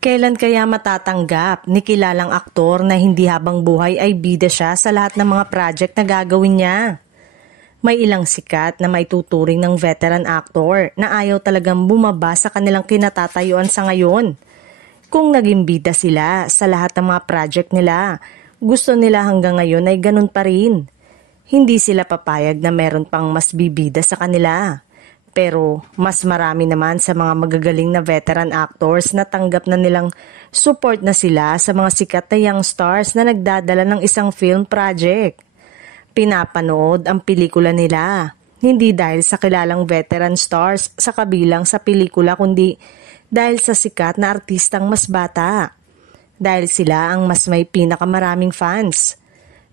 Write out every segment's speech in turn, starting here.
Kailan kaya matatanggap ni kilalang aktor na hindi habang buhay ay bida siya sa lahat ng mga project na gagawin niya? May ilang sikat na maituturing ng veteran actor na ayaw talagang bumaba sa kanilang kinatatayuan sa ngayon. Kung naging bida sila sa lahat ng mga project nila, gusto nila hanggang ngayon ay ganun pa rin. Hindi sila papayag na meron pang mas bibida sa kanila. Pero mas marami naman sa mga magagaling na veteran actors na tanggap na nilang support na sila sa mga sikat na young stars na nagdadala ng isang film project. Pinapanood ang pelikula nila, hindi dahil sa kilalang veteran stars sa kabilang sa pelikula kundi dahil sa sikat na artistang mas bata. Dahil sila ang mas may pinakamaraming fans.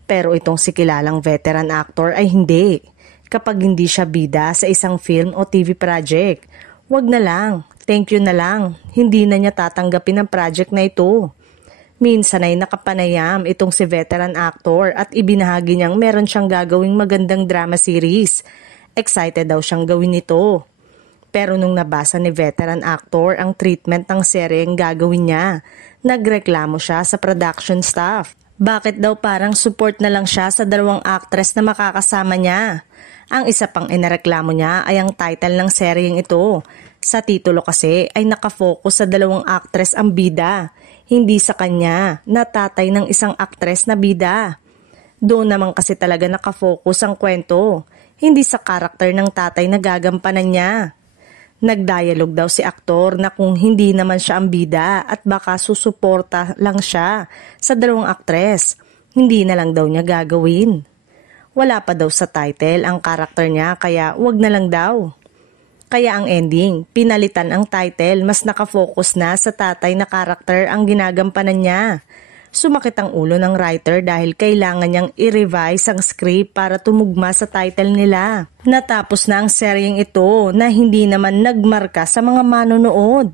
Pero itong si kilalang veteran actor ay hindi. Kapag hindi siya bida sa isang film o TV project, wag na lang, thank you na lang, hindi na niya tatanggapin ang project na ito. Minsan ay nakapanayam itong si veteran actor at ibinahagi niyang meron siyang gagawing magandang drama series. Excited daw siyang gawin ito. Pero nung nabasa ni veteran actor ang treatment ng seryeng gagawin niya, nagreklamo siya sa production staff. Bakit daw parang support na lang siya sa dalawang actress na makakasama niya? Ang isa pang inareklamo niya ay ang title ng seryeng ito. Sa titulo kasi ay nakafocus sa dalawang actress ang bida, hindi sa kanya na tatay ng isang actress na bida. Doon naman kasi talaga nakafocus ang kwento, hindi sa karakter ng tatay na gagampanan niya. Nagdialog daw si aktor na kung hindi naman siya ang bida at baka susuporta lang siya sa dalawang actress, hindi na lang daw niya gagawin. Wala pa daw sa title ang karakter niya kaya wag na lang daw. Kaya ang ending, pinalitan ang title, mas nakafocus na sa tatay na karakter ang ginagampanan niya. Sumakit ang ulo ng writer dahil kailangan niyang i-revise ang script para tumugma sa title nila. Natapos na ang seryeng ito na hindi naman nagmarka sa mga manonood.